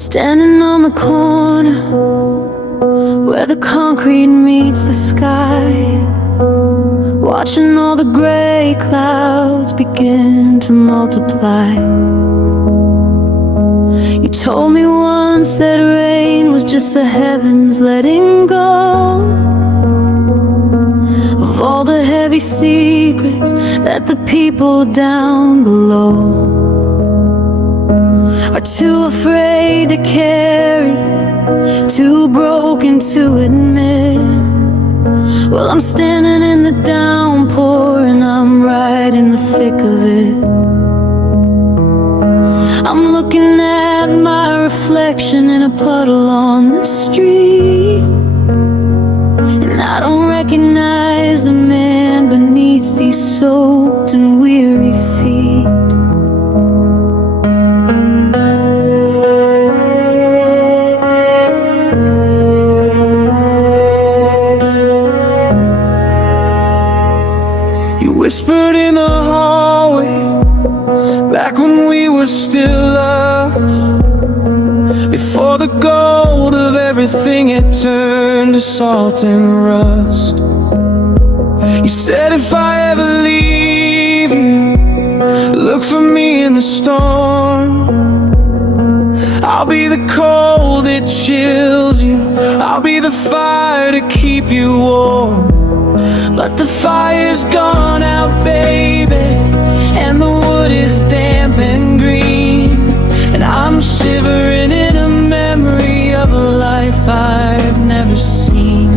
Standing on the corner where the concrete meets the sky, watching all the gray clouds begin to multiply. You told me once that rain was just the heavens letting go of all the heavy secrets that the people down below are too afraid to carry, too broken to admit. Well, I'm standing in the downpour and I'm right in the thick of it. I'm looking at my reflection in a puddle on the street, and I don't recognize the man beneath these soaked and weary feet. Whispered in the hallway back when we were still us, before the gold of everything had turned to salt and rust. You said if I ever leave you, look for me in the storm. I'll be the cold that chills you, I'll be the fire to keep you warm. But the fire's gone out, baby, and the wood is damp and green, and I'm shivering in a memory of a life I've never seen.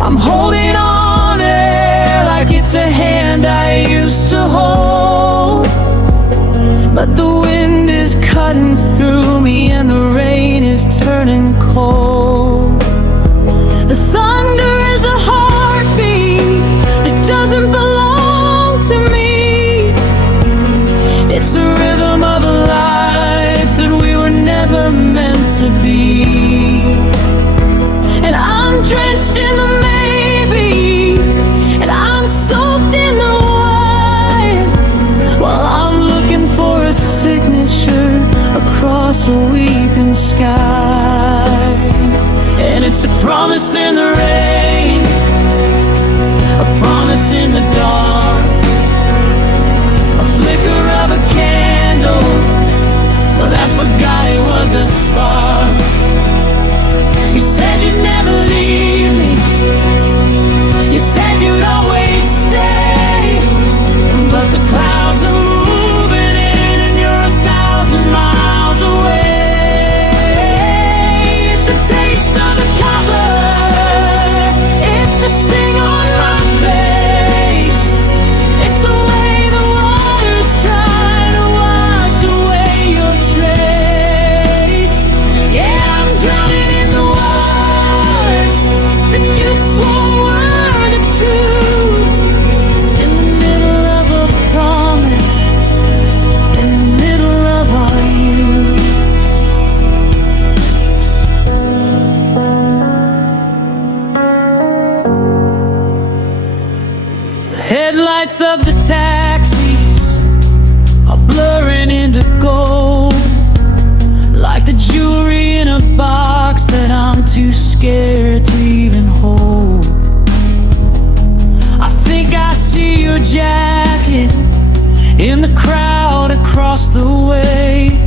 I'm holding on there like it's a hand I used to hold, but the wind is cutting through me and the rain is turning cold. The thunder is a heartbeat that doesn't belong to me. It's a rhythm of a life that we were never meant to be. And I'm drenched in the maybe, and I'm soaked in the wine, while I'm looking for a signature across a weeping sky. And it's a promise in the rain, a promise in the dark, a flicker of a candle, but I forgot it was a spark. You said you'd never leave me, you said you'd always stay, but the clouds are moving in and you're 1,000 miles away. It's the taste of the copper, it's the sting on my face, it's the way the water's trying to wash away your trace. Yeah, I'm drowning in the words that you swore were the truth, in the middle of a promise, in the middle of our youth. The headlights of the taxis are blurring into gold, like the jewelry in a box that I'm too scared to even hold. I think I see your jacket in the crowd across the way,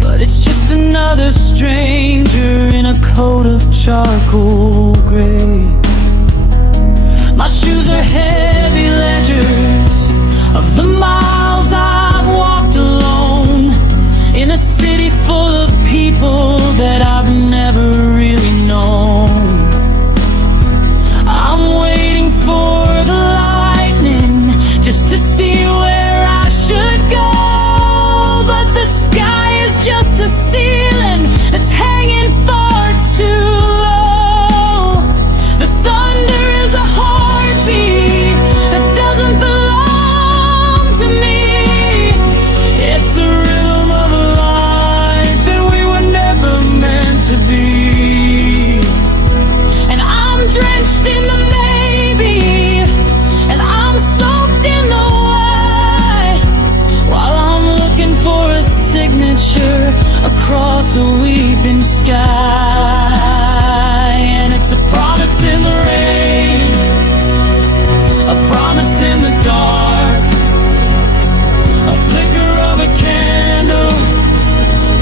but it's just another stranger in a coat of charcoal gray. My shoes are heavy ledgers of the miles I've walked alone, in a city full of people that I've never really known. I'm waiting for the lightning just to see where I should go, but the sky is just a ceiling that's hanging far too low. The thunder is a heartbeat that doesn't belong across a weeping sky. And it's a promise in the rain, a promise in the dark, a flicker of a candle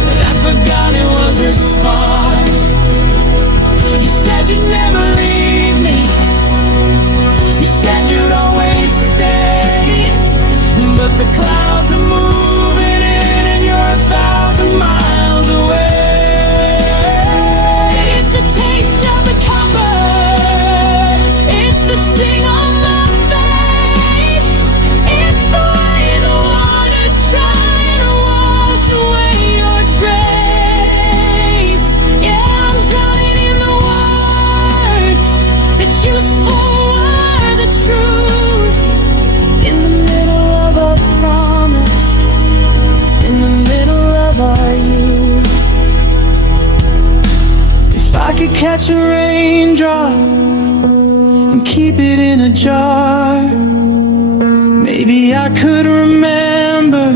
that I forgot it was a spark. You said you'd never leave me, you said you'd always stay, but the clouds are moving in and you're 1,000 miles away. It's the taste of the copper, it's the sting on my face, it's the way the water's trying to wash away your trace. Yeah, I'm drowning in the words that you swore the truth, in the middle of a promise, in the middle of our youth. If I could catch a raindrop and keep it in a jar, maybe I could remember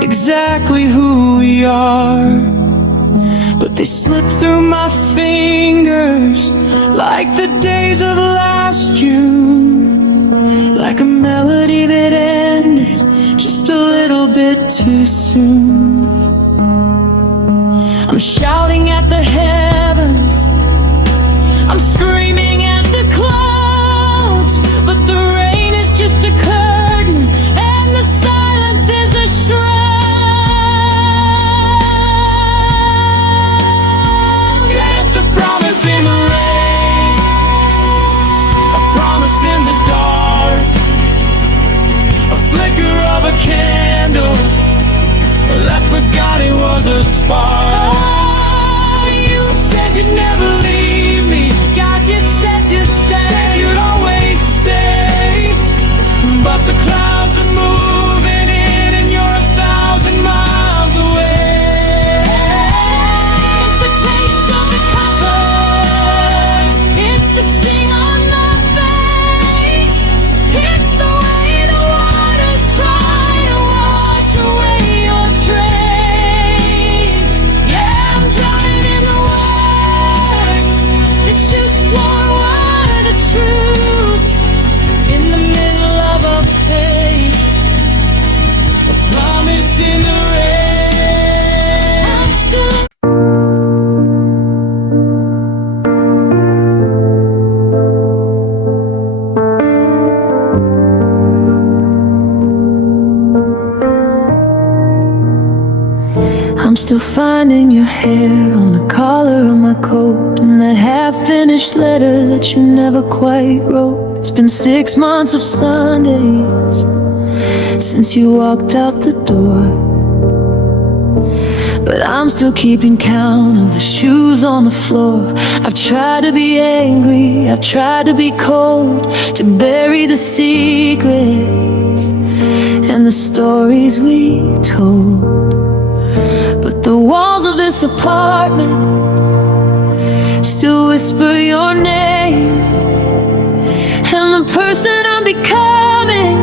exactly who we are. But they slip through my fingers like the days of last June, like a melody that ended just a little bit too soon. I'm shouting at the heavens, I'm screaming at the clouds, but the rain is just a curtain and the silence is a shroud. It's a promise in the rain, a promise in the dark, a flicker of a candle that forgot it was a spark. Oh, you said you'd never leave me, God, you said you'd stay, said you'd always stay, but the clouds are moving in and you're 1,000 miles away. It's the taste of the copper, it's the sting on my face, it's the way the water's trying to wash away your trace. Yeah, I'm drowning in the words that you swore were the truth, in the middle of a face, a promise in the rain. I'm still I'm still finding your hair on the collar of my coat, and that half-finished letter that you never quite wrote. It's been 6 months of Sundays since you walked out the door, but I'm still keeping count of the shoes on the floor. I've tried to be angry, I've tried to be cold, to bury the secrets and the stories we told. But the walls of this apartment still whisper your name, and the person I'm becoming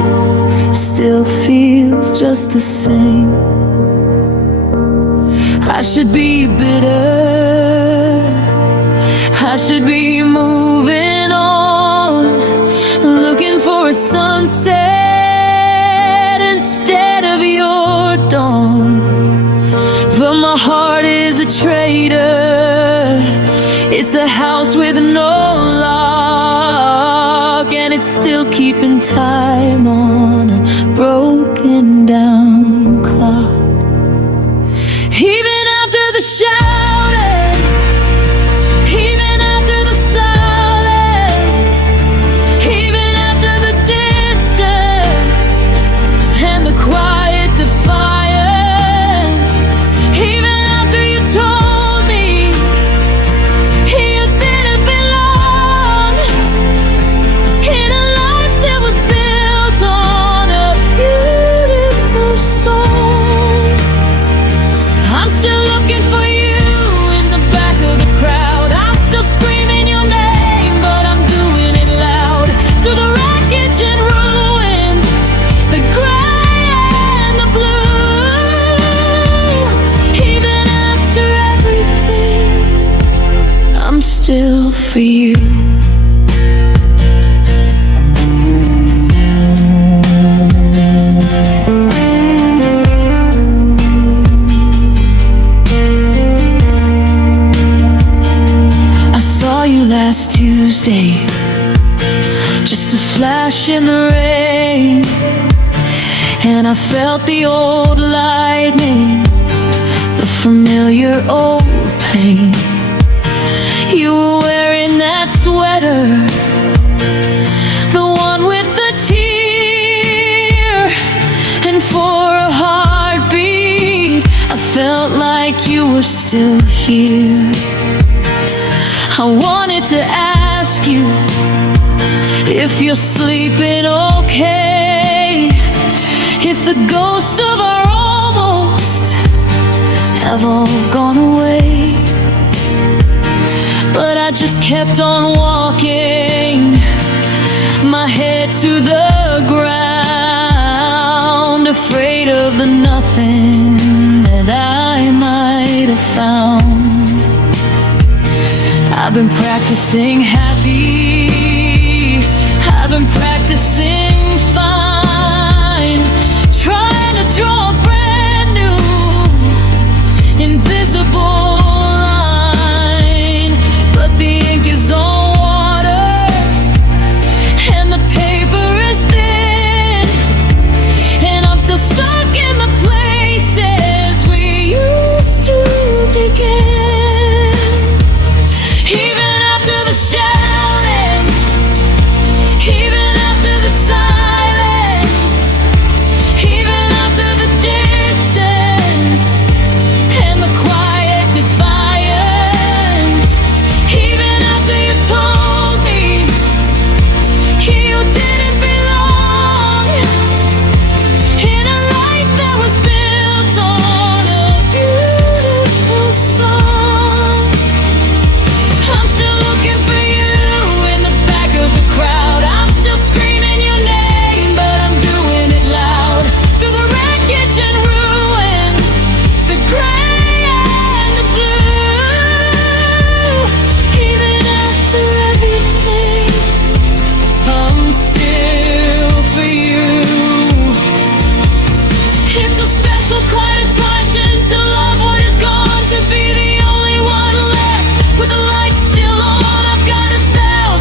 still feels just the same. I should be bitter, I should be moving on, looking for a sunset instead of your dawn. But my heart is a traitor, it's a house with no lock, and it's still keeping time on a broken down clock. Even after the shouting, even after the silence, even after the distance and the quiet defiance, even after you told me you didn't belong in a life that was built on a beautiful song, I'm still looking for you. still for you. I saw you last Tuesday, just a flash in the rain, and I felt the old lightning, the familiar old pain. You were wearing that sweater, the one with the tear, and for a heartbeat I felt like you were still here. I wanted to ask you if you're sleeping okay, if the ghosts of our almost have all gone away. But I just kept on walking, my head to the ground, afraid of the nothing that I might have found. I've been practicing happy, I've been practicing fine, trying to draw a brand new, invisible line. But the ink is all water, and the paper is thin, and I'm still stuck in the places we used to begin. Even after the shouting, even after the silence, even after the distance and the quiet defiance, even after you told me you didn't belong in a life that was built on a beautiful song. I'm still looking for you in the back of the crowd. I'm still screaming your name, but I'm doing it loud. Through the wreckage and ruins, the gray and the blue. Even after everything, I'm still for you. It's a special kind of passion to love what is gone, to be the only one left with the lights still on. I've got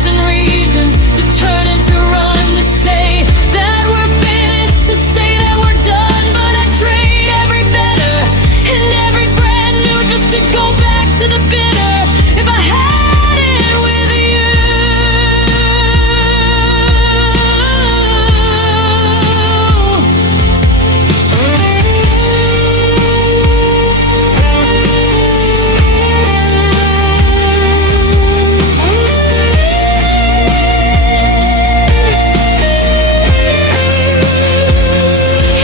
1,000 reasons to turn and to run, to say that we're finished, to say that we're done. But I trade every better and every brand new just to go back to the bitter. If I had it with you.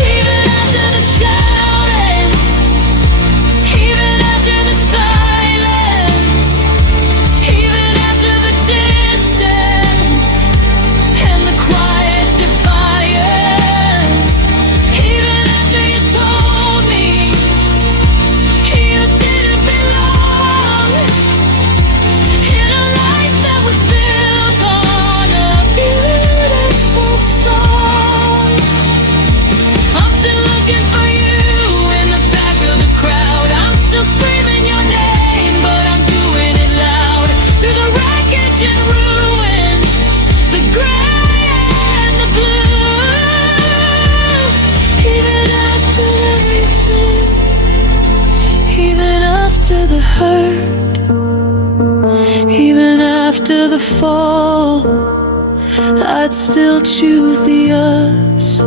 Even after the shouting, even after the silence, even after the distance and the quiet defiance, even after you told me you didn't belong in a life that was built on a beautiful song. I'm still looking for you in the back of the crowd. I'm still screaming your name, but I'm doing it loud. Through the wreckage and ruins, the gray and the blue. Even after everything, even after the hurt, even after the fall, I'd still choose the us,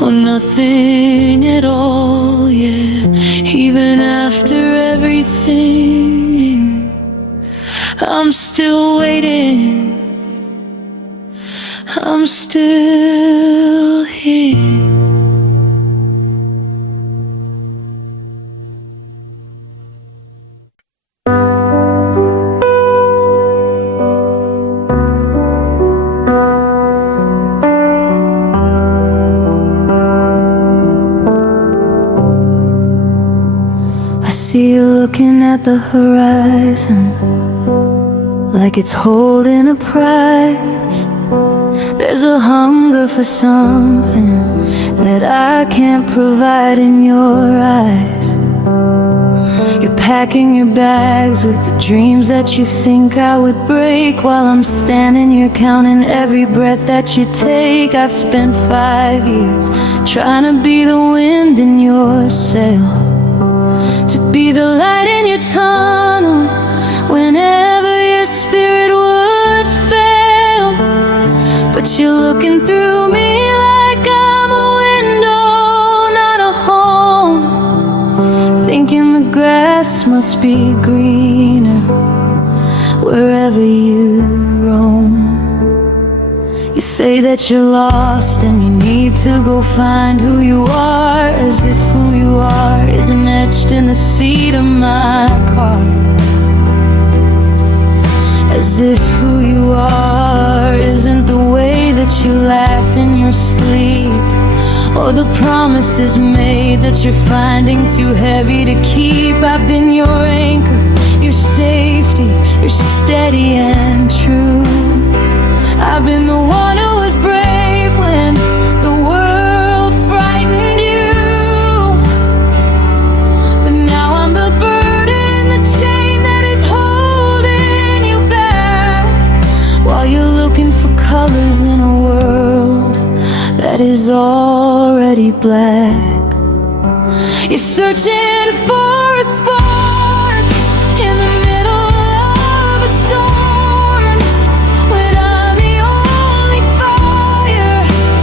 or nothing at all, yeah. Even after everything, I'm still waiting, I'm still here. I see you looking at the horizon like it's holding a prize. There's a hunger for something that I can't provide in your eyes. You're packing your bags with the dreams that you think I would break, while I'm standing here counting every breath that you take. I've spent 5 years trying to be the wind in your sail, to be the light in your tunnel whenever your spirit would fail. But you're looking through me like I'm a window, not a home, thinking the grass must be greener wherever you roam. You say that you're lost and you need to go find who you are, as if who you are isn't etched in the seat of my car, as if who you are isn't the way that you laugh in your sleep, or the promises made that you're finding too heavy to keep. I've been your anchor, your safety, you're steady and true. I've been the one who was brave when the world frightened you, but now I'm the burden, the chain that is holding you back, while you're looking for colors in a world that is already black. You're searching for a spark in the middle of a storm, when I'm the only fire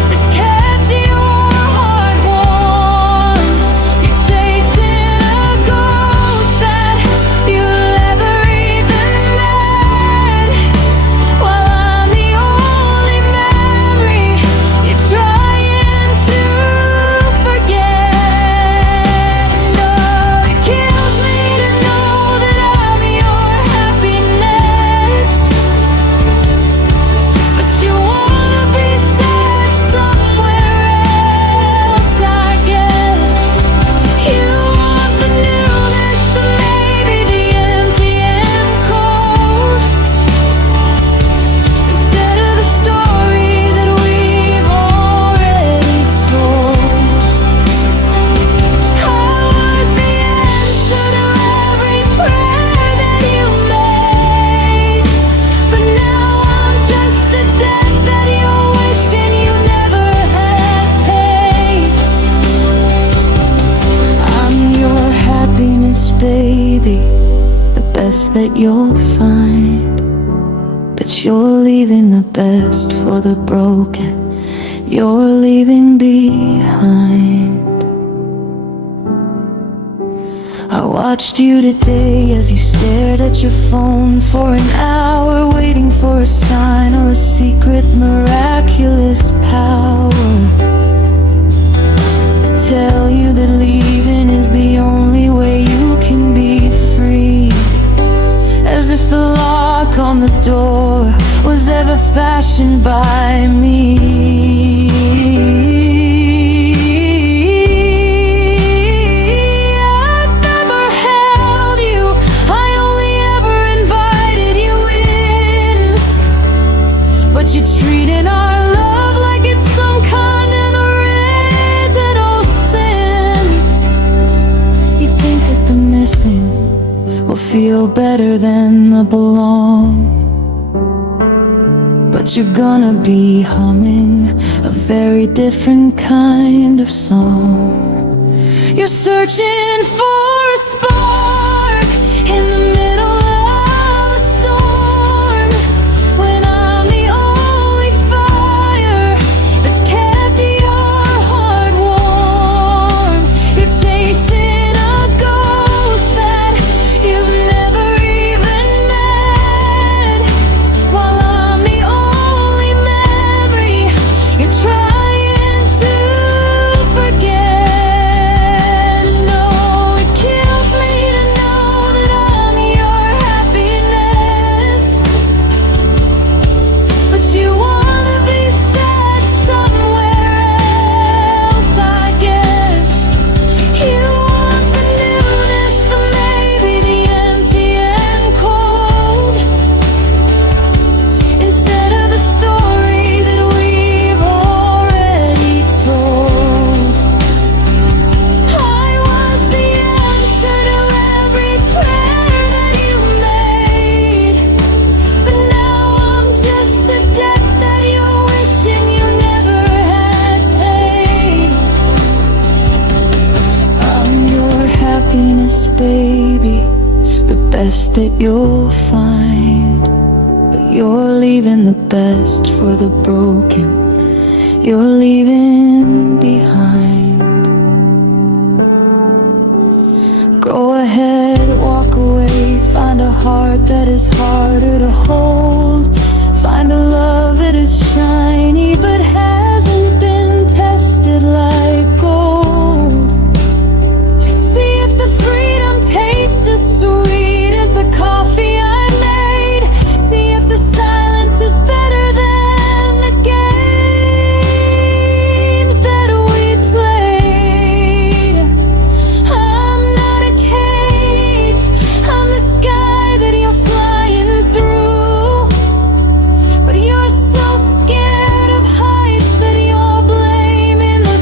that's kept your heart warm. You're chasing a ghost that you'll never even met, while I'm the only memory you're trying to forget. No, it kills me to know that I'm your happiness, but you wanna be sad somewhere else, I guess. You want the newness, the maybe, the empty and cold, instead of the story that we've already told. I was the answer to every prayer that you made, but now I'm just the debt that you're wishing you never had paid. I'm your happiness, baby, the best that you'll find, but you're leaving the best for the broken, you're leaving behind. I watched you today as you stared at your phone for an hour, waiting for a sign or a secret miraculous power to tell you that leaving is the only way you can be free, as if the lock on the door was ever fashioned by me. I've never held you, I only ever invited you in, but you're treating our love like it's some kind of original sin. You think that the missing will feel better than the belong, but you're gonna be humming a very different kind of song. You're searching for a spark in the middle of a storm, when I'm the only fire that's kept your heart warm. You're chasing a ghost that you've never even met, while I'm the only memory you're trying to forget. No, it kills me be the best that you'll find, but you're leaving the best for the broken. You're leaving behind. Go ahead, walk away, find a heart that is harder to hold. Find a love that is shiny but hasn't been tested like gold. See if the freedom tastes as sweet as the coffee I made. See if the silence is better than the games that we played. I'm not a cage, I'm the sky that you're flying through. But you're so scared of heights that you're blaming the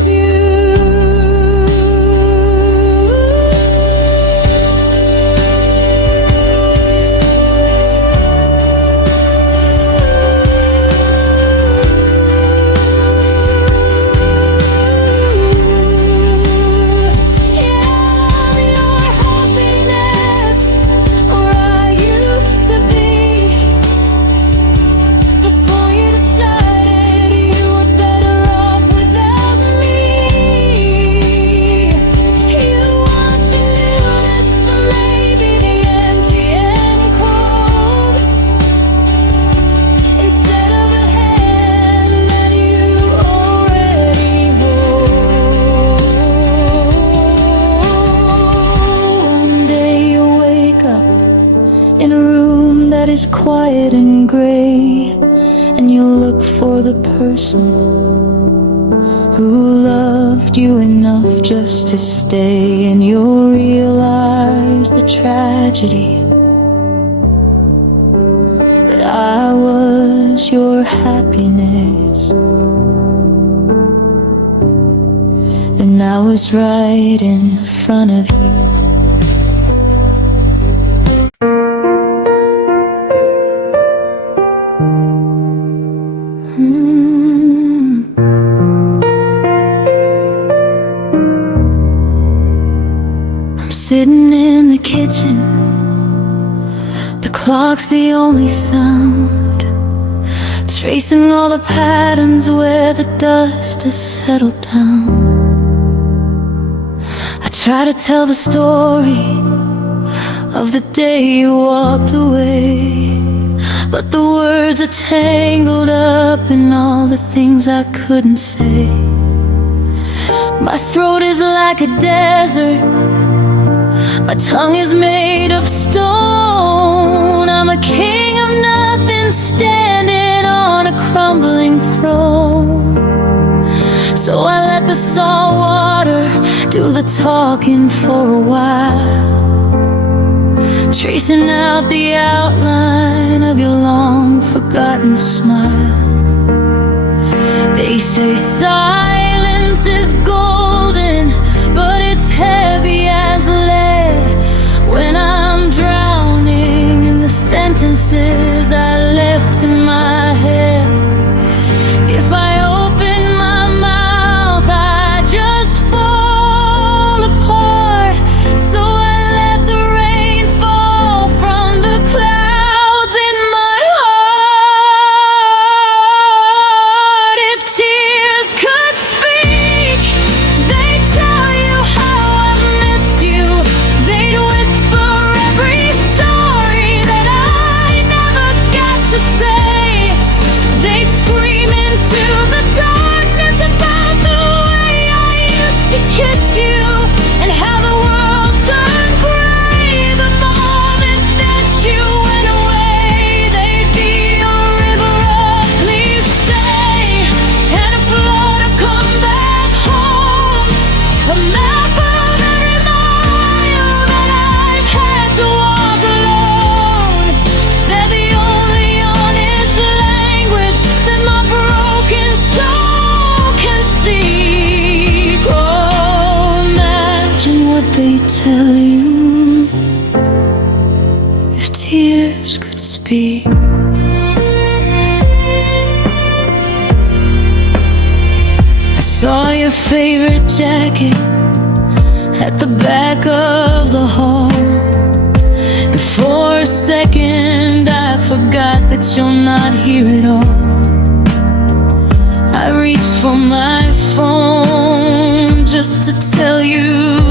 in a room that is quiet and gray, and you'll look for the person who loved you enough just to stay, and you'll realize the tragedy, that I was your happiness, and I was right in front of you. I'm sitting in the kitchen, the clock's the only sound, tracing all the patterns where the dust has settled down. I try to tell the story of the day you walked away, but the words are tangled up in all the things I couldn't say. My throat is like a desert, my tongue is made of stone. I'm a king of nothing standing on a crumbling throne. So I let the salt water do the talking for a while, tracing out the outline of your long forgotten smile. They say silence is golden, but it's heavy as lead. When I'm drowning in the sentences I left in my head, if I open my mouth I just fall apart. So I let the rain fall from the clouds in my heart. If tears could speak, they'd tell you how I missed you. They'd whisper every sorry that I never got to say. They'd scream into the darkness about the way I used to kiss you, and how the world turned gray the moment that you went away. They'd be a river of please stay, and a flood of come back home, a map of every mile that I've had to walk alone. They're the only honest language that my broken soul can see. Oh, imagine what they'd tell you if tears could speak. I saw your favorite jacket at the back of the hall. second I forgot that you're not here at all. I reached for my phone just to tell you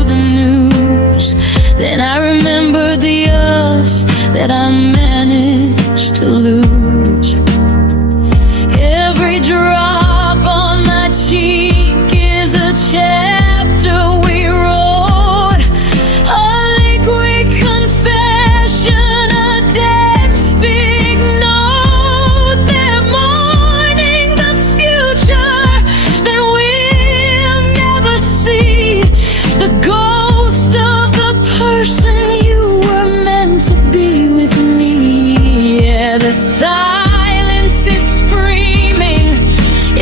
the news. Then I remembered the us that I managed to lose. Every drop on my cheek is a chapter we wrote, a liquid confession, a dense big note. They're mourning the future that we'll never see, the ghost of the person you were meant to be with me. Yeah, the silence is screaming,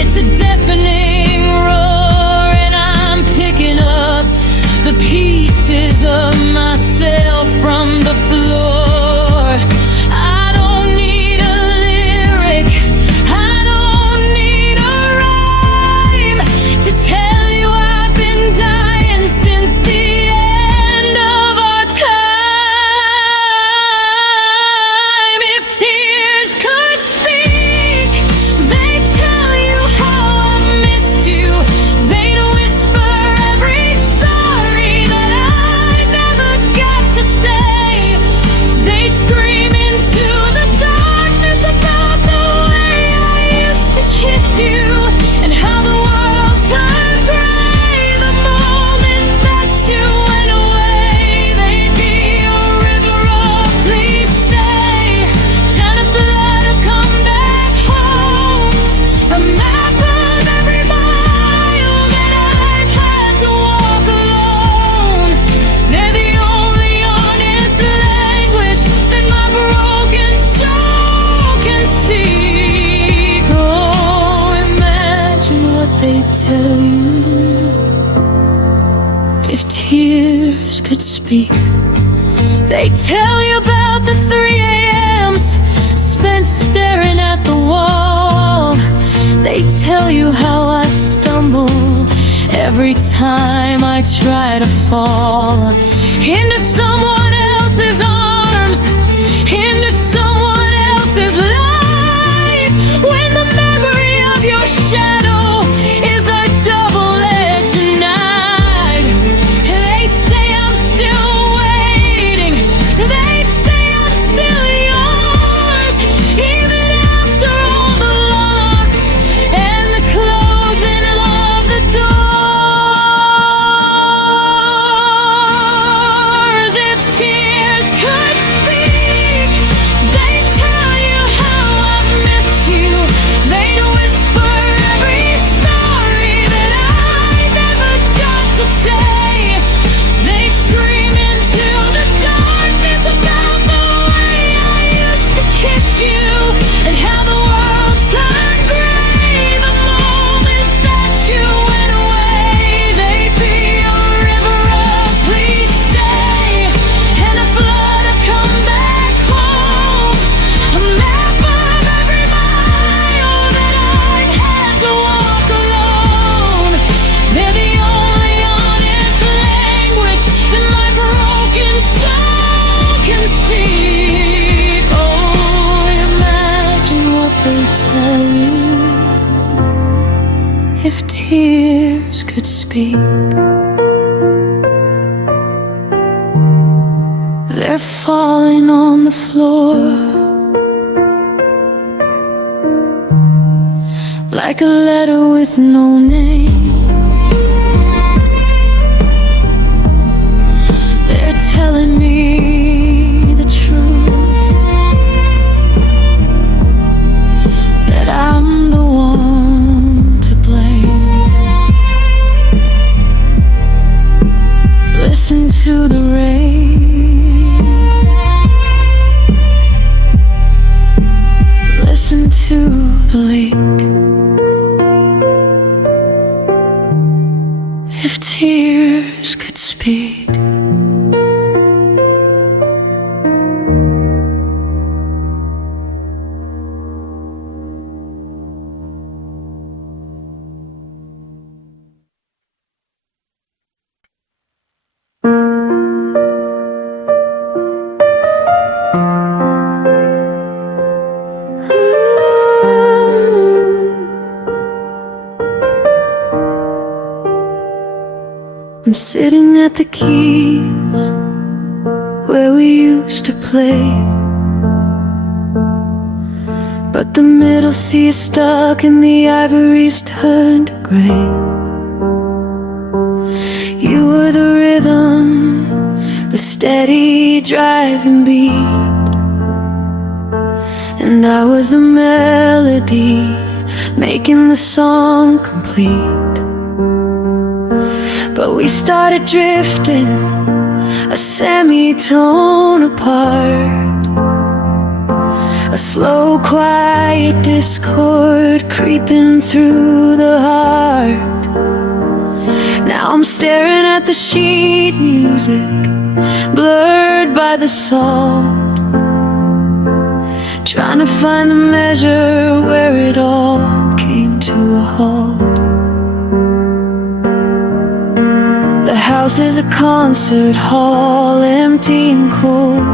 it's a deafening roar, and I'm picking up the pieces of myself from the floor. I don't need a lyric, I don't need a rhyme to tell you I've been dying since the end of our time. If tears could speak, they'd tell you how I've missed you. They'd whisper every sorry that I never got to say. They'd scream into the darkness about the way I used to kiss you, and how the world turned gray the moment that you went away. They'd be a river of please stay, and a flood of come back home, a map of every mile that I've had to walk alone. They're the only honest language that my broken soul can seek. Oh, imagine what they'd tell you if tears could speak. They tell you about the 3 a.m.s spent staring at the wall. They tell you how I stumble every time I try to fall into someone else's arms, into someone else's life, when the memory of your shadow is a double-edged knife. They say I'm still waiting, they say I'm still yours, even after all the locks and the closing of the doors. If tears could speak, they'd tell you how I've missed you. They'd whisper every sorry that I never got to say. They'd scream into the darkness about the way I used to kiss you, and how the world turned gray the moment that you went away. They'd be a river of please stay, and a flood of come back home, a map of every mile that I've had to walk alone. They're the only honest language that my broken soul can seek. Oh, imagine what they'd tell you if tears could speak. They're falling on the floor like a letter with no name. They're telling me the truth, that I'm the one to blame. Listen to the rain, listen to the lake. If tears could speak. sitting at the keys where we used to play. But the middle C is stuck and the ivory's turned to gray. You were the rhythm, the steady driving beat, and I was the melody, making the song complete. But we started drifting, a semitone apart, a slow, quiet discord creeping through the heart. Now I'm staring at the sheet music, blurred by the salt, trying to find the measure where it all came to a halt. The house is a concert hall, empty and cold,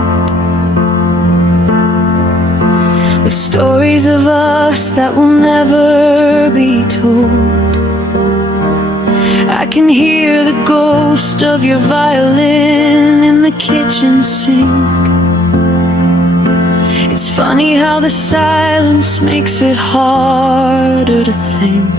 with stories of us that will never be told. I can hear the ghost of your violin in the kitchen sink. It's funny how the silence makes it harder to think.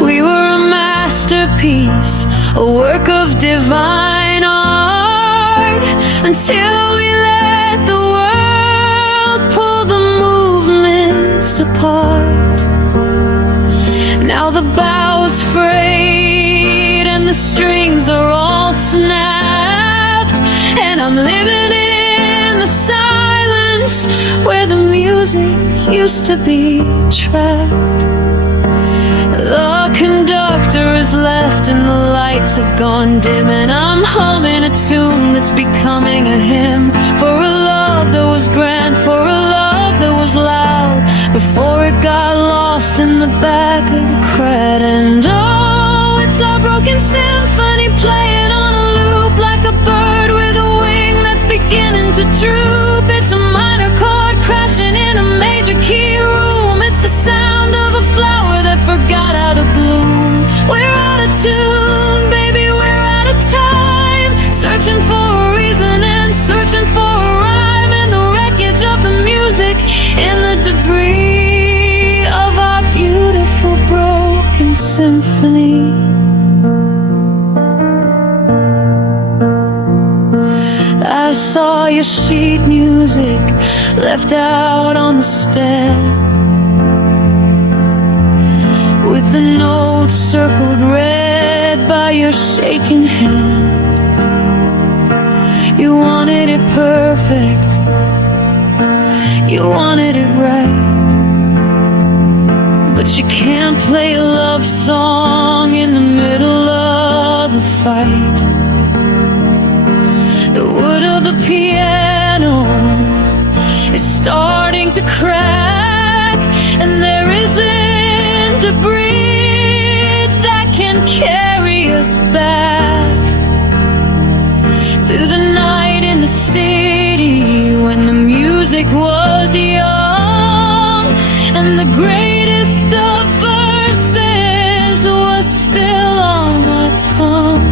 We were a masterpiece, a work of divine art, until we let the world pull the movements apart. Now the bow's frayed and the strings are all snapped, and I'm living in the silence where the music used to be trapped. The conductor is left and the lights have gone dim, and I'm humming a tune that's becoming a hymn, for a love that was grand, for a love that was loud, before it got lost in the back of the crowd. And oh, it's our broken symphony playing on a loop, like a bird with a wing that's beginning to droop. It's a minor chord crashing in a major key room. It's the sound of a flower that forgot how to bloom. We're out of tune, baby, we're out of time, searching for a reason and searching for a rhyme in the wreckage of the music, in the debris of our beautiful broken symphony. I saw your sheet music left out on the stair, with the notes circled red by your shaking hand. You wanted it perfect, you wanted it right, but you can't play a love song in the middle of a fight. The wood of the piano is starting to crack, and there isn't a bridge that can carry us back to the night in the city when the music was young, and the greatest of verses was still on my tongue.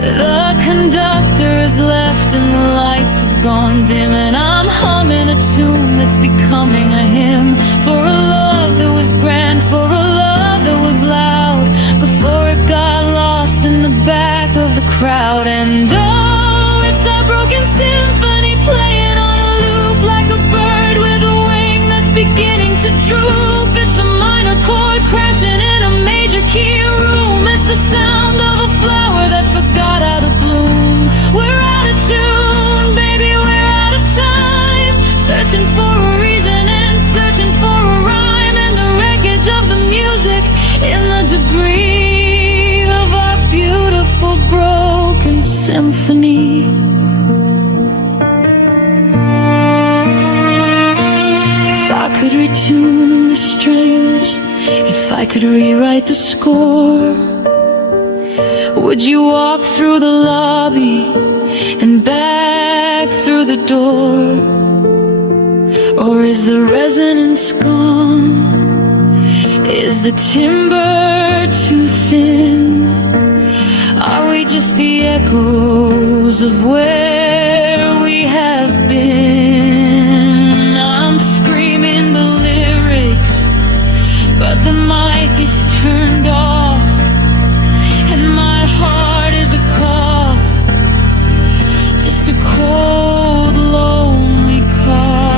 The conductor is left and the lights have gone dim, and I'm humming a tune that's becoming a hymn, for a love that was grand, for a love that was loud, before it got lost in the back of the crowd. And oh, it's a broken symphony playing on a loop, like a bird with a wing that's beginning to droop. It's a minor chord crashing in a major key room. It's the sound of a flower that forgot how to bloom. We're out of tune, baby, we're out of time, searching for a reason and searching for a rhyme in the wreckage of the music, in the debris of our beautiful broken symphony. If I could retune the strings, if I could rewrite the score, would you walk through the lobby and back through the door? Or is the resonance gone Is the timber too thin? Are we just the echoes of where we have been? I'm screaming the lyrics, but the mic is turned off, and my heart is a cough, just a cold, lonely cough.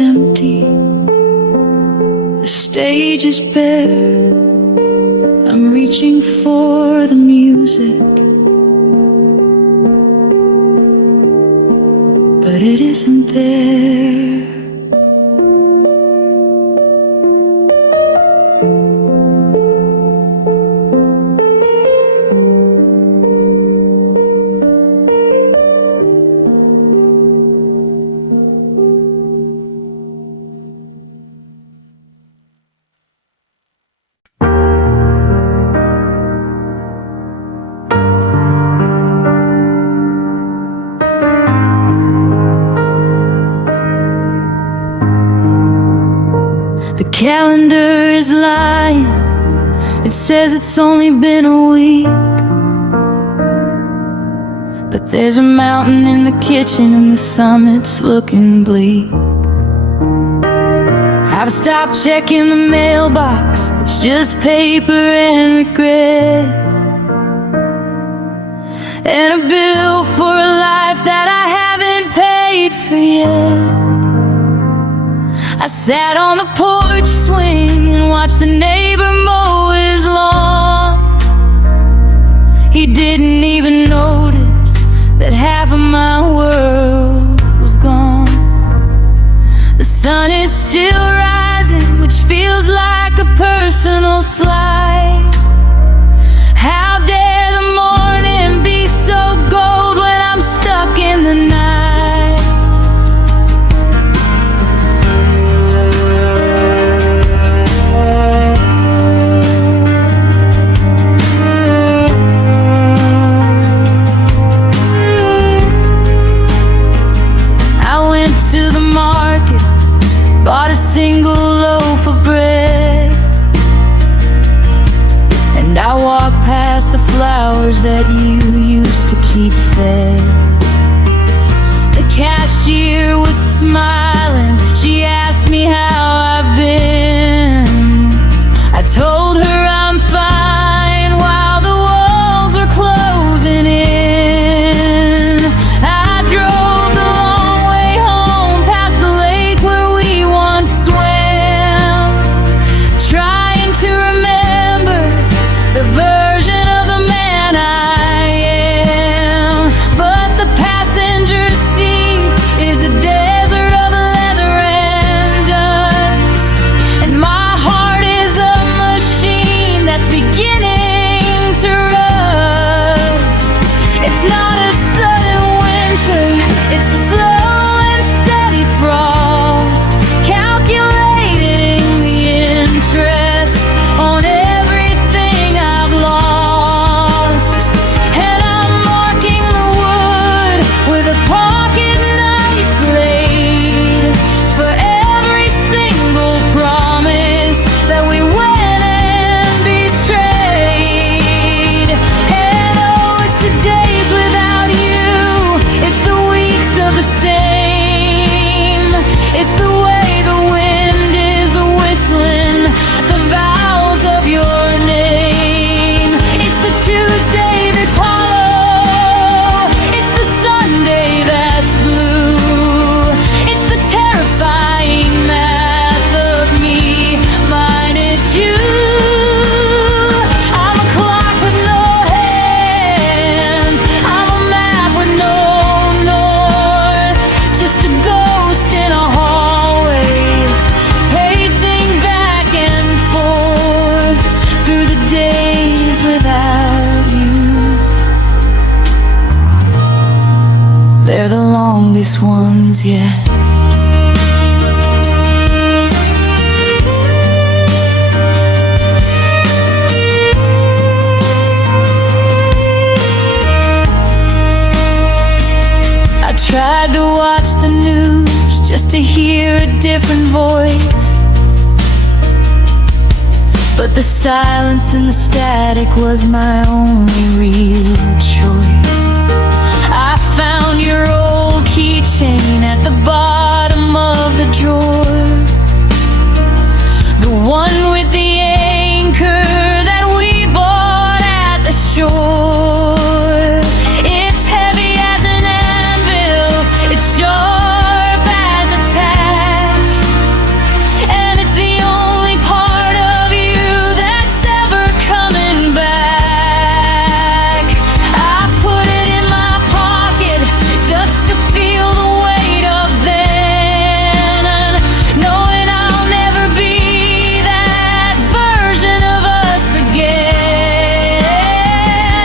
Empty, the stage is bare. I'm reaching for the music, but it isn't there. The calendar is lying. It says it's only been a week, but there's a mountain in the kitchen and the summit's looking bleak. I've stopped checking the mailbox. It's just paper and regret, and a bill for a life that I haven't paid for yet. I sat on the porch swing and watched the neighbor mow his lawn. He didn't even notice that half of my world was gone. The sun is still rising, which feels like a personal slight. How dare the morning be so gold when I'm stuck in the night? To the market, bought a single loaf of bread, and I walked past the flowers that you used to keep fed. The cashier was smiling. She asked me how I've been. I told her I'm fine while the walls were closing in. I drove the long way home past the lake where we once swam, trying to remember the version of the man I am. But the passenger seat is a desert of leather and dust. without you. They're the longest ones yet. I tried to watch the news just to hear a different voice, but the silence and the static was my only real choice. I found your old keychain at the bottom of the drawer, the one with the anchor that we bought at the shore. It's heavy as an anvil, it's sharp as a tack, and it's the only part of you that's ever coming back. I put it in my pocket just to feel the weight of then, knowing I'll never be that version of us again.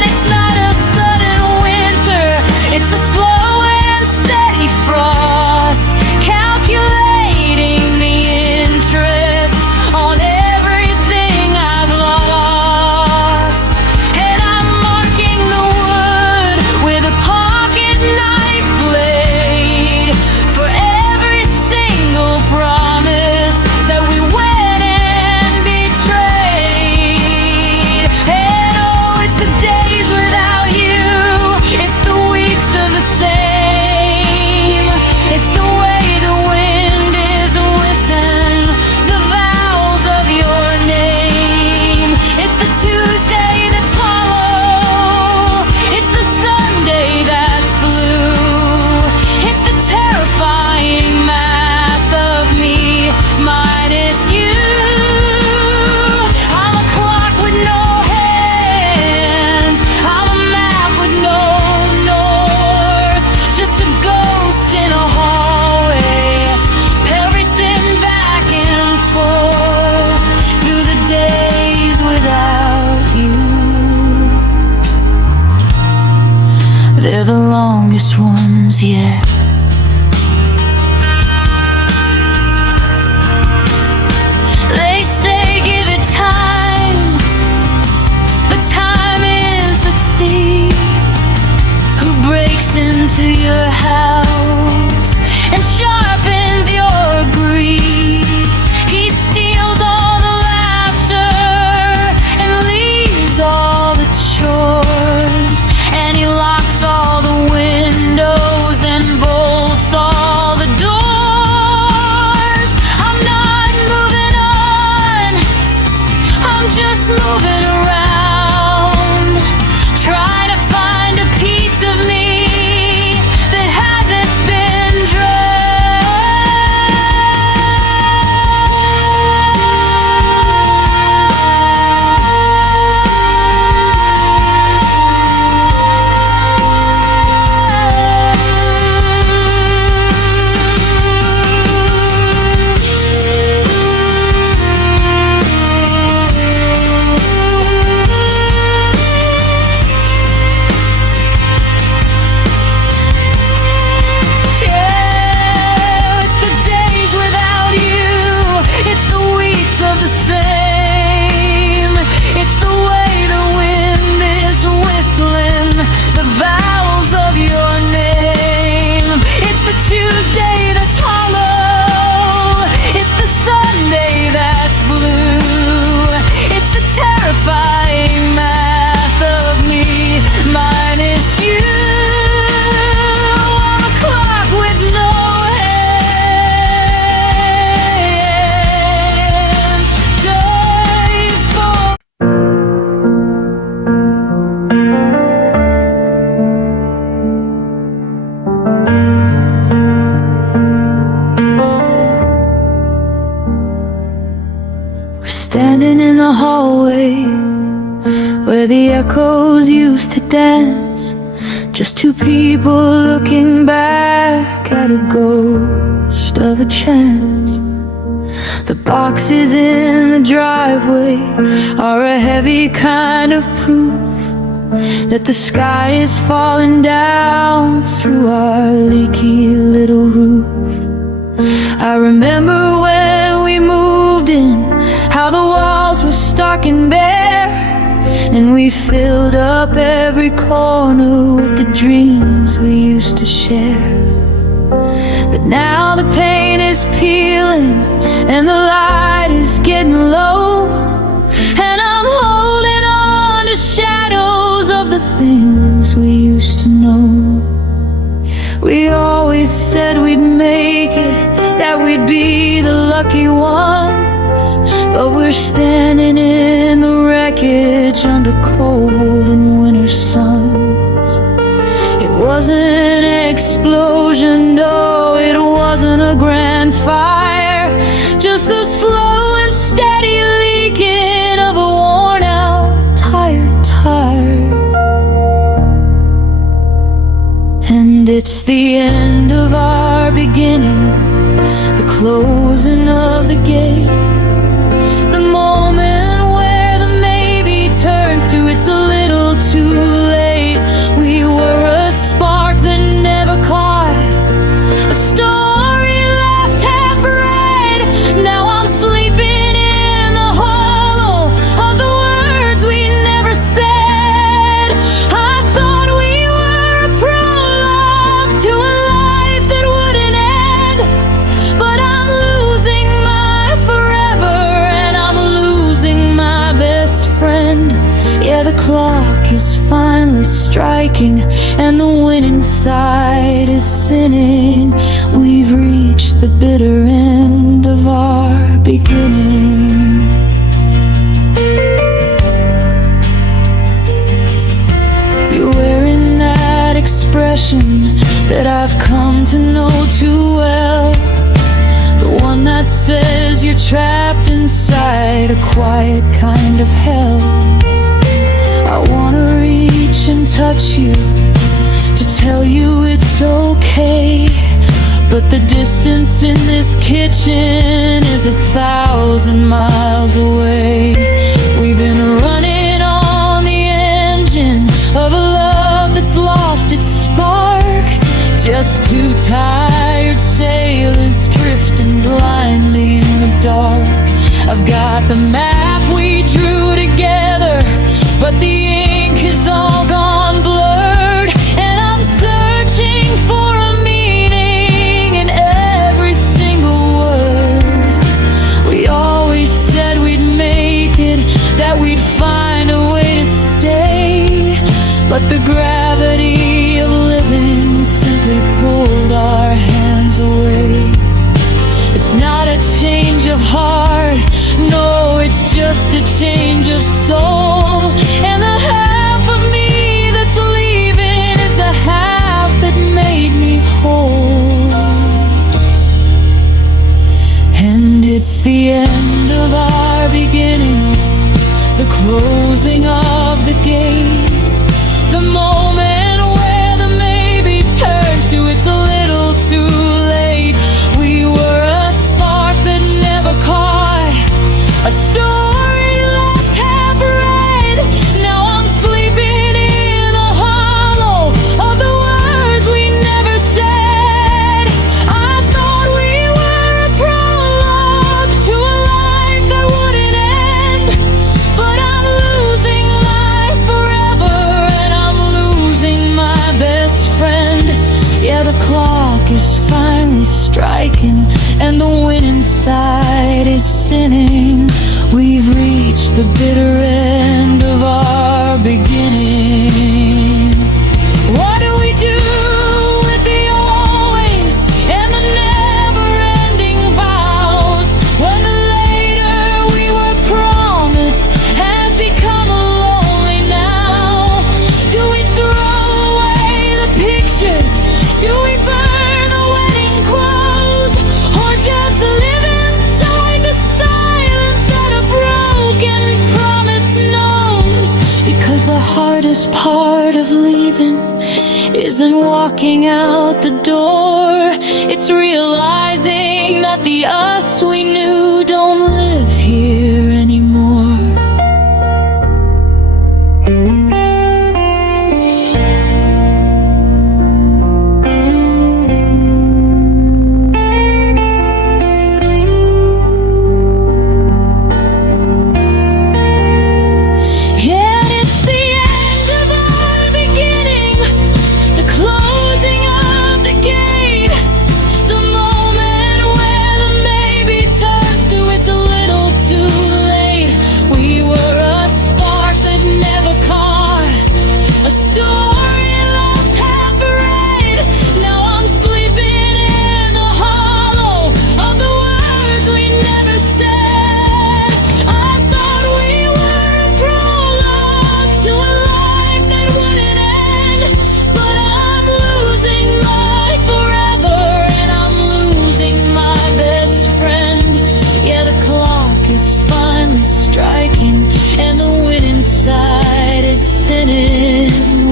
It's not a sudden winter, it's a slow and steady frost, calculating the interest on everything I've lost. And I'm marking the wood with a pocket knife blade for every single promise that we went and betrayed. And oh, it's the days without you, it's the weeks of the same, it's the way the wind is whistling the vowels of your name. It's the Tuesday that's hollow, it's the Sunday that's blue, it's the terrifying math of me minus you. I'm a clock with no hands, I'm a map with no north, just a ghost in a hallway, pacing back and forth through the days without you. They're the longest ones yet. They say give it time, but time is the thief who breaks into your house and sharpens your grief. He steals all the laughter and leaves all the chores, and he locks all the windows and bolts all the doors. I'm not moving on, I'm just moving around, trying to find a piece of me that hasn't been yeah, it's the days without you, it's the weeks of the same, it's the way the wind is whistling the vowels of your name. It's the Tuesday that's hollow, it's the Sunday that's blue, it's the terrifying math of me minus you. I'm a clock with no hands, die for. We're standing in the hallway where the echoes used to dance, just two people looking back at a ghost of a chance. The boxes in the driveway are a heavy kind of proof that the sky is falling down through our leaky little roof. I remember when we moved in, how the walls were stark and bare, and we filled up every corner with the dreams we used to share. But now the paint is peeling and the light is getting low, and I'm holding on to shadows of the things we used to know. We always said we'd make it, that we'd be the lucky ones, but we're standing in the wreckage under cold and winter suns. It wasn't an explosion, no, it wasn't a grand fire, just the slow and steady leaking of a worn out, tired tire. And it's the end of our beginning, the closing of the gate, the moment where the maybe turns to it's a little too late. We were a spark that never caught, a story left half read. Now I'm sleeping in the hollow of the words we never said. I thought we were a prologue to a life that wouldn't end, but I'm losing my forever and I'm losing my best friend. Yeah, the clock is finally striking and the winning side is sinning. We've reached the bitter end of our beginning. You're wearing that expression that I've come to know too well, the one that says you're trapped inside a quiet kind of hell. I wanna reach and touch you to tell you it's okay, but the distance in this kitchen is 1,000 miles away. We've been running on the engine of a love that's lost its spark, just two tired sailors drifting blindly in the dark. I've got the map we drew together, but the ink is all gone blurred, and I'm searching for a meaning in every single word. We always said we'd make it, that we'd find a way to stay, but the gravity of living simply pulled our hands away. It's not a change of heart, no, it's just a change of soul. And the half of me that's leaving is the half that made me whole. And it's the end of our beginning, the closing of the gate, the moment where the maybe turns to it's a little too late. We were a spark that never caught, a story left half read. Now I'm sleeping in the hollow of the words we never said. I thought we were a prologue to a life that wouldn't end, but I'm losing life forever and I'm losing my best friend. Yeah, the clock is finally striking and the winning side is sinning. We've reached the bitter end of our beginning. What do we do with the always and the never-ending vows, when the later we were promised has become lonely now? Do we throw away the pictures? Do we burn the wedding clothes? Or just 'Cause the hardest part of leaving isn't walking out the door. It's realizing that the us we knew don't live here anymore.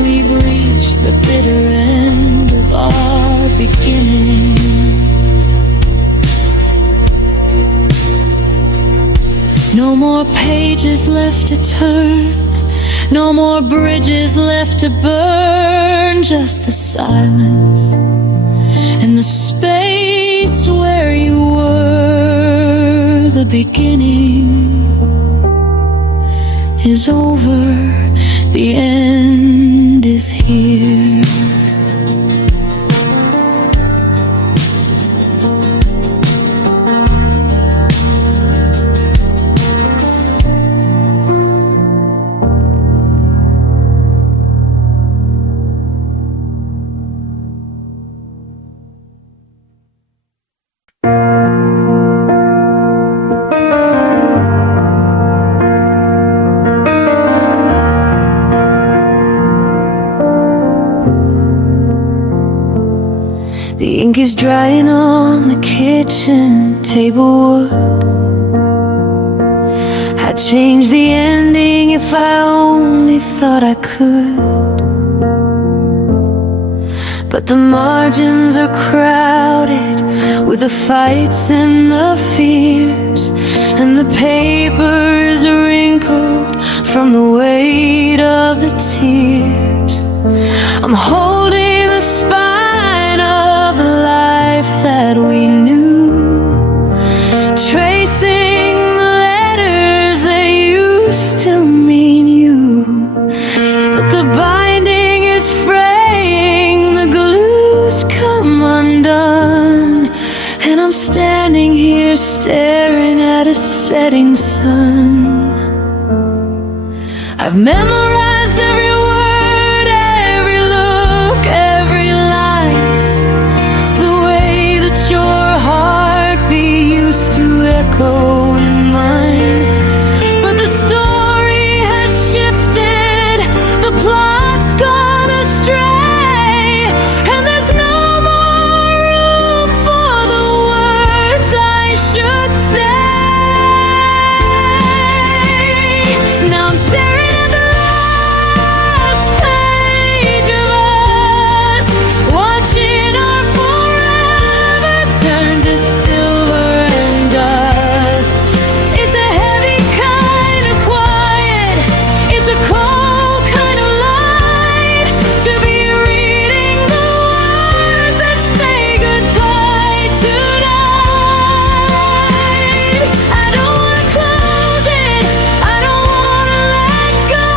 We've reached the bitter end of our beginning. No more pages left to turn, no more bridges left to burn, just the silence and the space where you were. The beginning is over, the end is here. The ink is drying on the kitchen table wood. I'd change the ending if I only thought I could. But the margins are crowded with the fights and the fears, and the paper is wrinkled from the weight of the tears. I'm holding the spine of the life that we knew, tracing the letters that used to mean you. But the binding is fraying, the glue's come undone, and I'm standing here staring at a setting sun. I've memorized every word, every look, every line, the way that your heartbeat used to echo in mine. But the story has shifted, the plot's gone astray, and there's no more room for the words I should say. Now I'm staring at the last page of us, watching our forever turn to silver and dust. It's a heavy kind of quiet, it's a cold kind of light, to be reading the words that say goodbye tonight. I don't wanna close it, I don't wanna let go,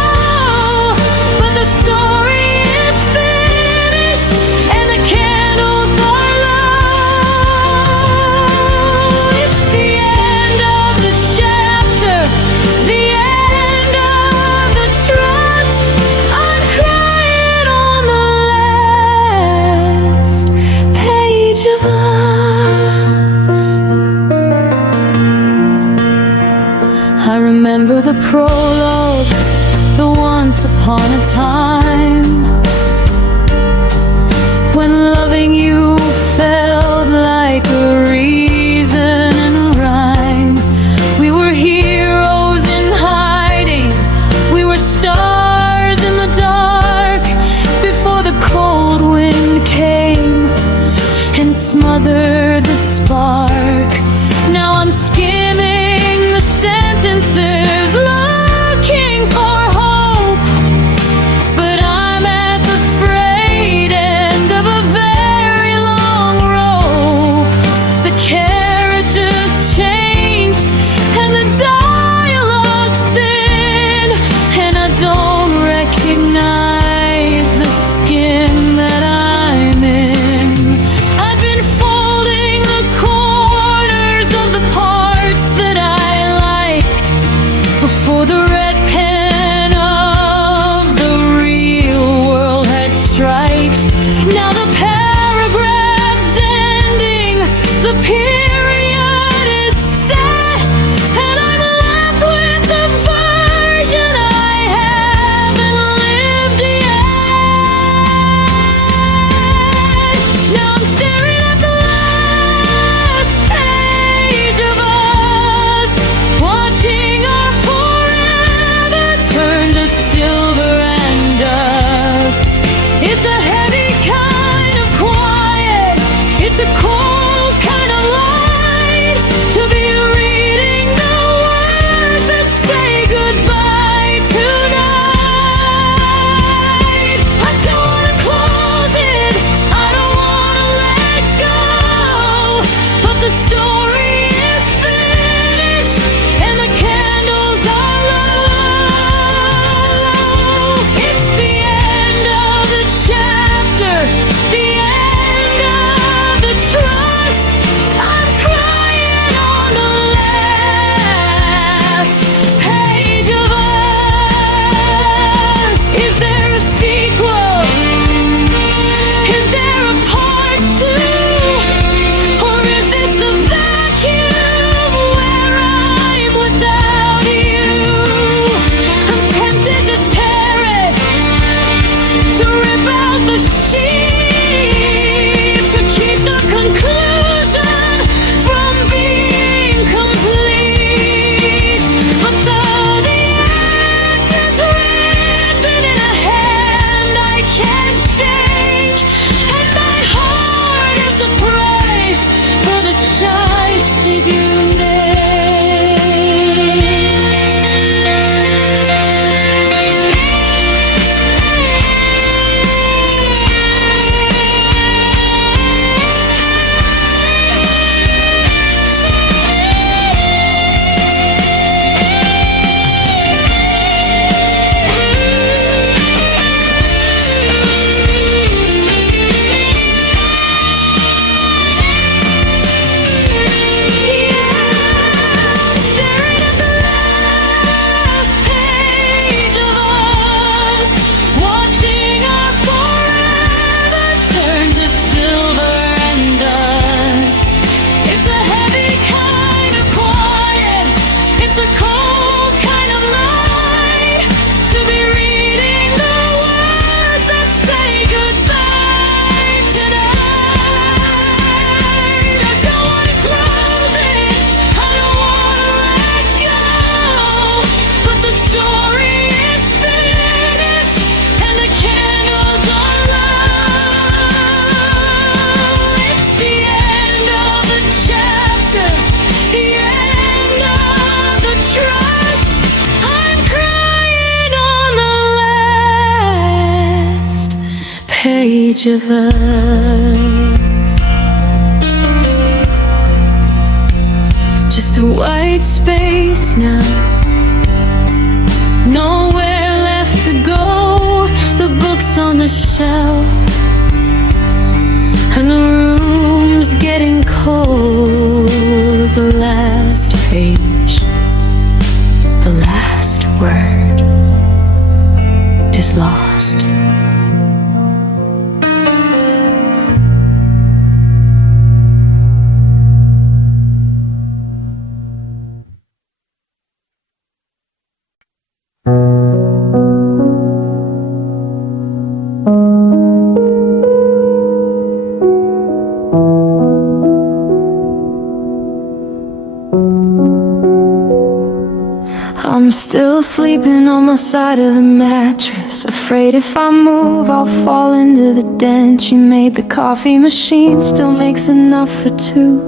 but the story is finished and the candles are low. It's the end of the chapter, the end of the trust. I'm crying on the last page of us. I remember the prologue, the once upon a time, when loving you felt like a reason and a rhyme. We were heroes in hiding, we were stars page of us. Just a white space now, nowhere left to go. The books on the shelf, and the room's getting cold. The last page, the last word is lost. I'm still sleeping on my side of the mattress, afraid if I move I'll fall into the dent. She made the coffee machine, still makes enough for two,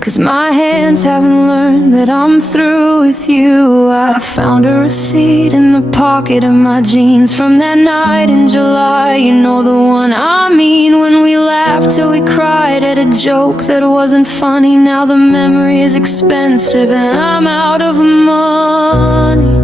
'cause my hands haven't learned that I'm through with you. I found a receipt in the pocket of my jeans from that night in July. You know the one I mean, when we laughed till we cried at a joke that wasn't funny. Now the memory is expensive and I'm out of money.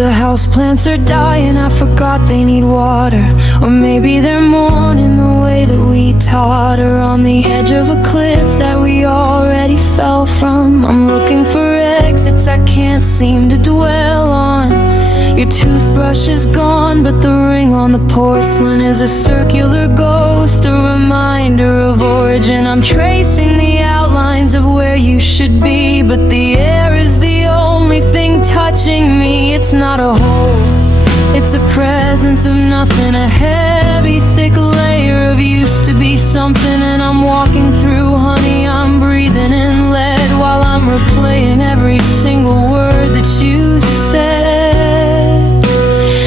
The houseplants are dying, I forgot they need water. Or maybe they're mourning the way that we totter on the edge of a cliff that we already fell from. I'm looking for exits I can't seem to dwell on. Your toothbrush is gone, but the ring on the porcelain is a circular ghost, a reminder of origin. I'm tracing the outlines of where you should be, but the air is the only thing touching me. It's not a hole, it's a presence of nothing, a heavy, thick layer of used to be something. And I'm walking through, honey, I'm breathing in lead while I'm replaying every single word that you said.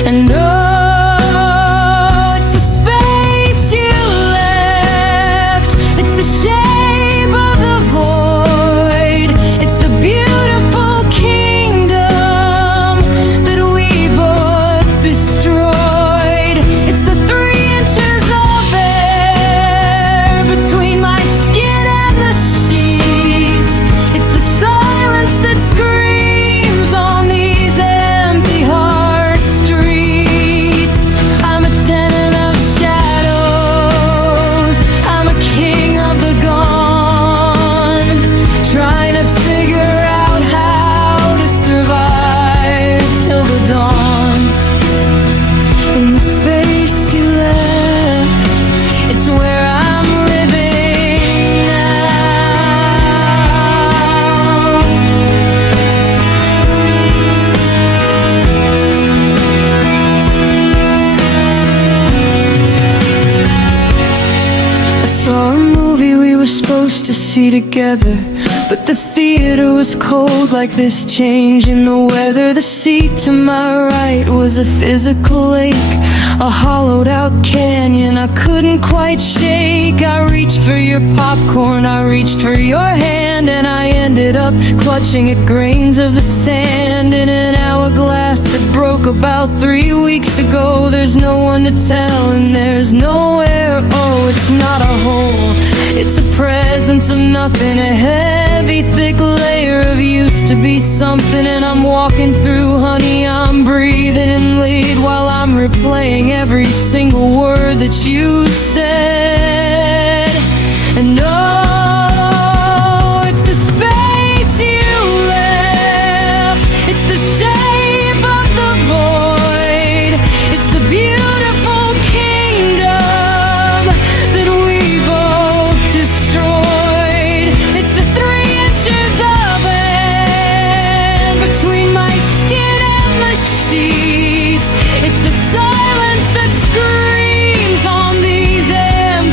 And oh, it's the space you left, it's the shape of the void, it's the beautiful kingdom that we both destroyed. It's the 3 inches of air between my skin and the sheets. It's the silence that screams on these empty heart streets. I'm a tenant of shadows, I'm a king of the gone, trying to figure out how to survive till the dawn. In the space you left, it's where I'm living now. I saw a movie we were supposed to see together, but the theater was cold like this change in the weather. The seat to my right was a physical lake, a hollowed out canyon I couldn't quite shake. I reached for your popcorn, I reached for your hand, and I ended up clutching at grains of the sand in an hourglass that broke about 3 weeks ago. There's no one to tell and there's nowhere. Oh, it's not a hole, it's a presence of nothing, a heavy, thick layer of used to be something. And I'm walking through, honey, I'm breathing in lead while I'm replaying every single word that you said. And oh, it's the space you left, it's the shape of the void, it's the beautiful kingdom that we both destroyed. It's the 3 inches of air between my skin and the sheets. It's the silence that screams on these empty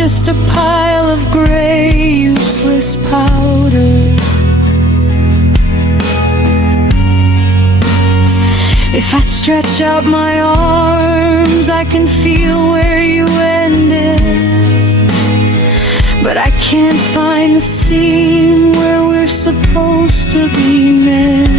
just a pile of gray, useless powder. If I stretch out my arms, I can feel where you ended, but I can't find the seam where we're supposed to be mended.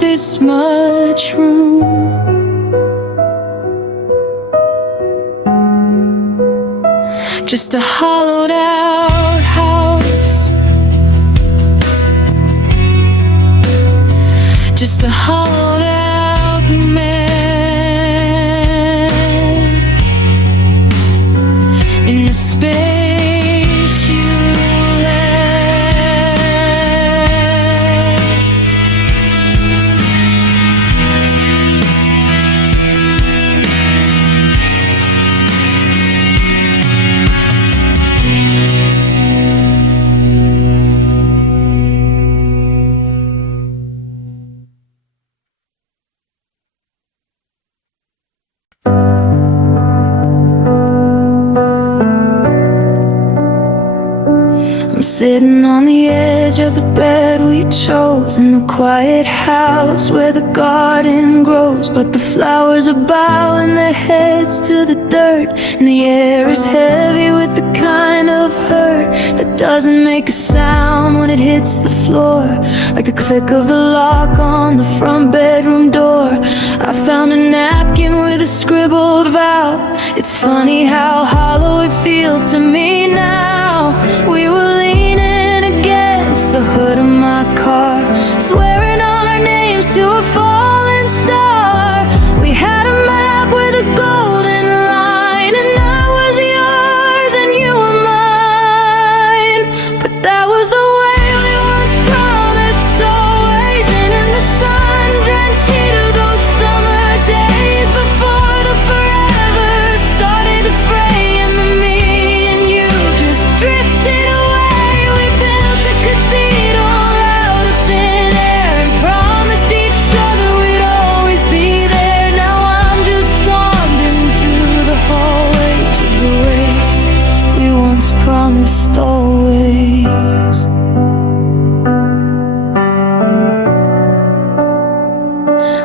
This much room, just a hollowed out house, just a hollowed out man in the space. I'm sitting on the edge of the bed we chose, in the quiet house where the garden grows, but the flowers are bowing their heads to the dirt, and the air is heavy with the kind of hurt that doesn't make a sound when it hits the floor, like the click of the lock on the front bedroom door. I found a napkin with a scribbled vow. It's funny how hollow it feels to me now. We were leaning against the hood of my car, swearing our names to a falling star. We had a map with a golden line, and I was yours and you were mine. But that was the way we once promised always, and in the sun-drenched heat of those summer days, before the forever started to fray, and the me and you just drifted away. We built a cathedral out of thin air and promised each other we'd always be there. Now I'm just wandering through the hallways of the way we once promised always.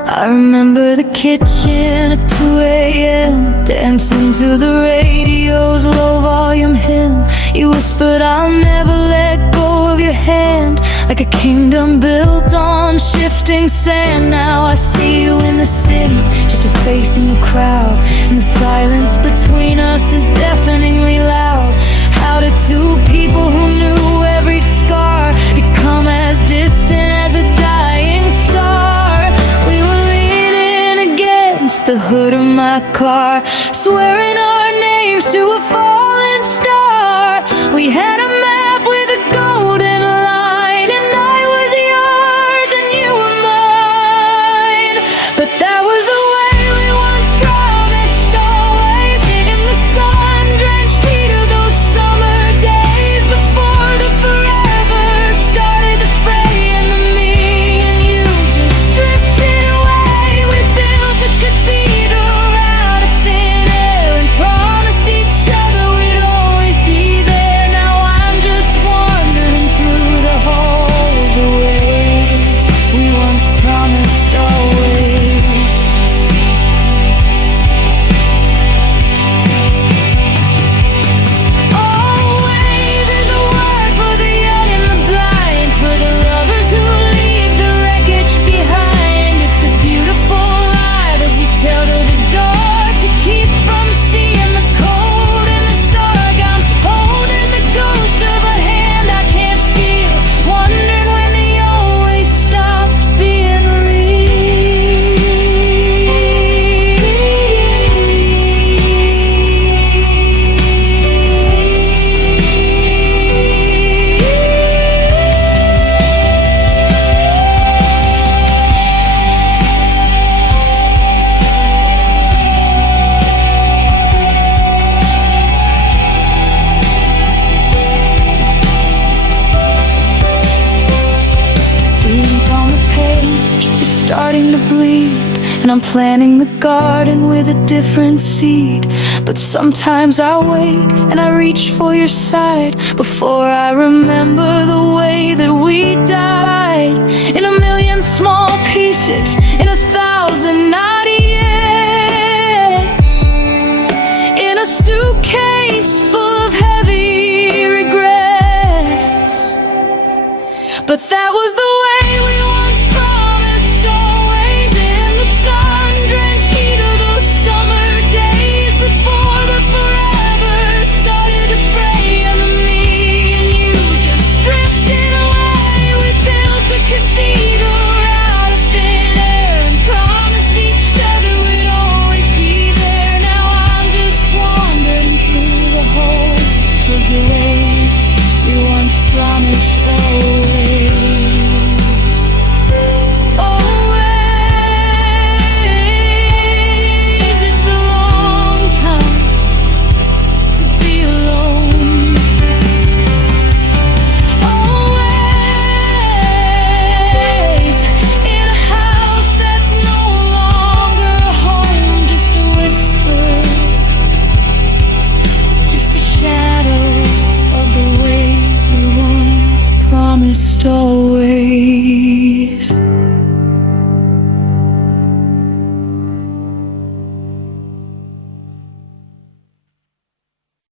I remember the kitchen at 2 a.m., dancing to the radio's low volume hymn. You whispered, I'll never let go of your hand, like a kingdom built on shifting sand. Now I see you in the city, just a face in the crowd, and the silence between us is deafeningly loud. How did two people who knew every scar become as distant as a dying star? We were leaning against the hood of my car, swearing our names to a falling star. We had a map with a golden line, and I was yours and you were mine. But that was the way we once promised always, in the sun-drenched heat of those summer days, before the forever started to fray, and the me and you just drifted away. We built a cathedral out of thin air and bleed, and I'm planting the garden with a different seed. But sometimes I wake and I reach for your side before I remember the way that we died. In a million small pieces, in 1,000 naughty years, in a suitcase full of heavy regrets. But that was the way we once promised, always in the sun-drenched heat of those summer days, before the forever started to fray and me and you just drifted away. We built a cathedral out of thin air and promised each other we'd always be there. Now I'm just wandering through the halls of the way we once promised always. Always.